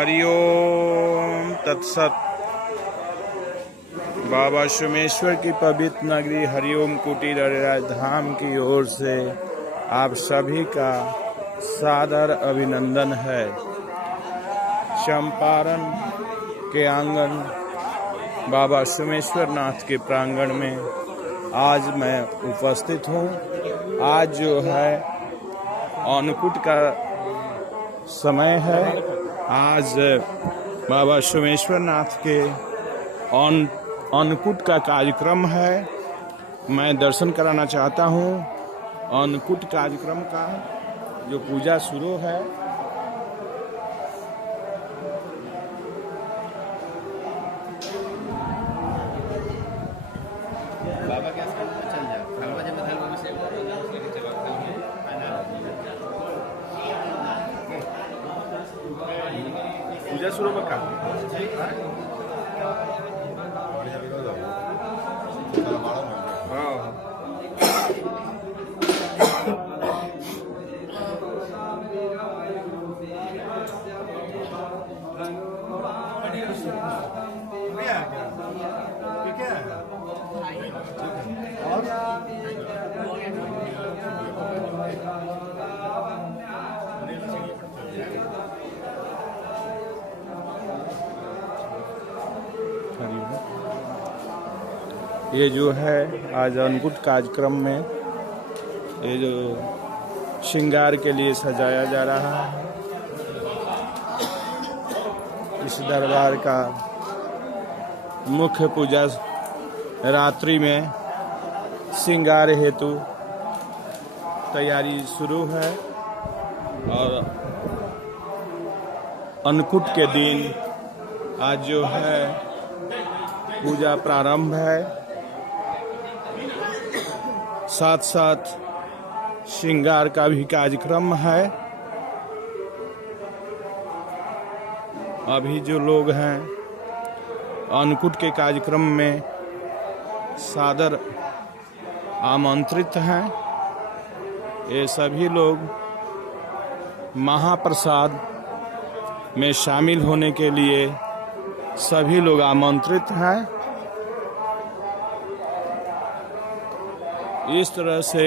हरिओम तत्सत। बाबा सोमेश्वर की पवित्र नगरी हरिओम कुटीर अरेराज धाम की ओर से आप सभी का सादर अभिनंदन है। चंपारण के आंगन बाबा सोमेश्वर नाथ के प्रांगण में आज मैं उपस्थित हूँ। आज जो है अन्नकूट का समय है। आज बाबा सोमेश्वर नाथ के अन्नकूट का कार्यक्रम है। मैं दर्शन कराना चाहता हूँ अन्नकूट कार्यक्रम का जो पूजा शुरू है। बाबा के आश्रम में चल जाओ। भगवान जब धर्म में से पूजा शुरू बका ये जो है आज अन्नकूट कार्यक्रम में ये जो श्रृंगार के लिए सजाया जा रहा है। इस दरबार का मुख्य पूजा रात्रि में श्रृंगार हेतु तैयारी शुरू है और अन्नकूट के दिन आज जो है पूजा प्रारंभ है। साथ साथ श्रृंगार का भी कार्यक्रम है। अभी जो लोग हैं अन्नकूट के कार्यक्रम में सादर आमंत्रित हैं। ये सभी लोग महाप्रसाद में शामिल होने के लिए सभी लोग आमंत्रित हैं। इस तरह से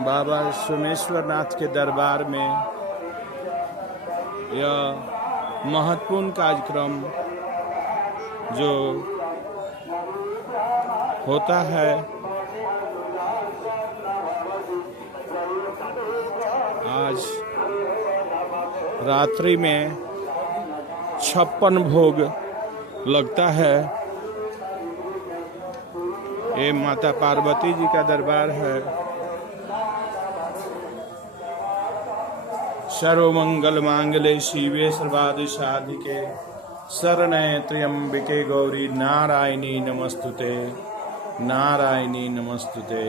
बाबा सोमेश्वर नाथ के दरबार में यह महत्वपूर्ण कार्यक्रम जो होता है आज रात्रि में 56 भोग लगता है। ये माता पार्वती जी का दरबार है। सर्वमंगल मांगल्ये शिवे सर्वार्थ साधिके शरण्ये त्र्यंबके गौरी नारायणी नमस्तुते नारायणी नमस्तुते।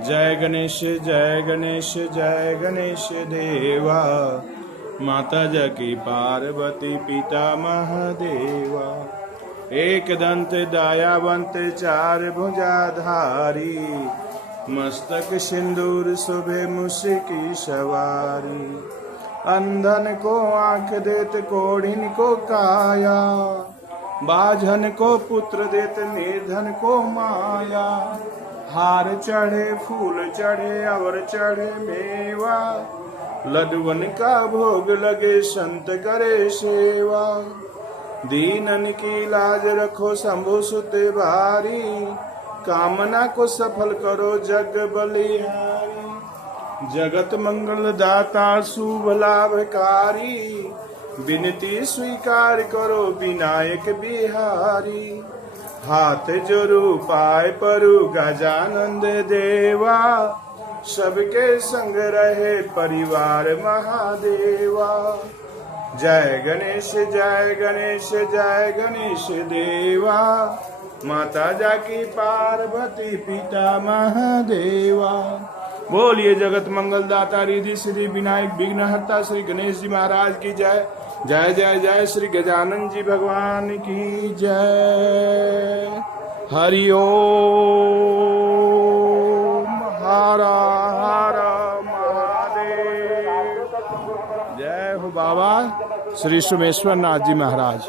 जय गणेश जय गणेश जय गणेश देवा माता जकी पार्वती पिता महादेवा। एक दंत दयावंत चार भुजाधारी मस्तक सिंदूर शोभे मुस्की सवारी। अंधन को आंख देत कोढ़िन को काया बाझन को पुत्र देत निर्धन को माया। हार चढ़े फूल चढ़े और चढ़े मेवा लडुवन का भोग लगे संत करे सेवा। दीनन की लाज रखो शंभु सुत भारी कामना को सफल करो जग बलिहारी। जगत मंगल दाता शुभ लाभकारी विनती स्वीकार करो विनायक बिहारी। हाथ जोड़ू पाए परु गजानंद देवा सबके संग रहे परिवार महादेवा। जय गणेश जय गणेश जय गणेश देवा माता जाकी पार्वती पिता महादेवा। बोलिए जगत मंगल दाता रिद्धि सिद्धि विनायक विघ्नहर्ता श्री गणेश जी महाराज की जय। जय जय जय श्री गजानन जी भगवान की जय। हरि ओम हर हर महादेव। जय हो बाबा श्री सोमेश्वर नाथ जी महाराज।